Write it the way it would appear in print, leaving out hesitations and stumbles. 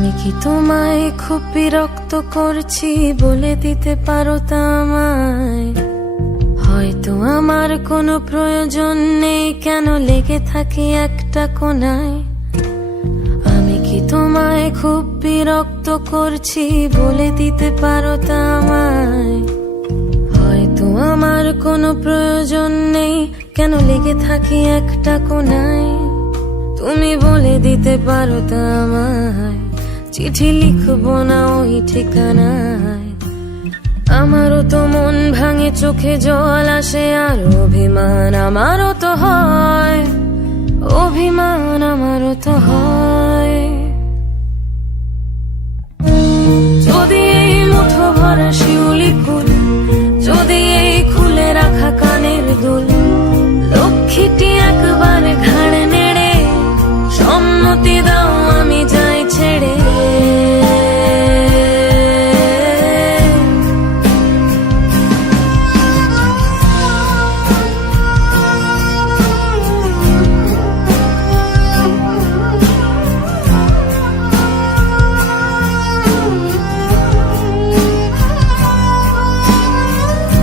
আমি কি তোমায় খুব বিরক্ত করছি বলে দিতে পারো তা আমায়? হয়তো আমার কোনো প্রয়োজন নেই, কেন লেগে থাকি একটা কোনায়? আমি কি তোমায় খুব বিরক্ত করছি বলে দিতে পারো তা আমায়? হয়তো আমার কোনো প্রয়োজন নেই, কেন লেগে থাকি একটা কোনায়? তুমি বলে দিতে পারো তা আমায়, চিঠি লিখবো না ওই ঠিকানায়। আমারও তো মন ভাঙে, চোখে জল আসে, আর অভিমান আমারও তো হয়, অভিমান আমারও তো হয়।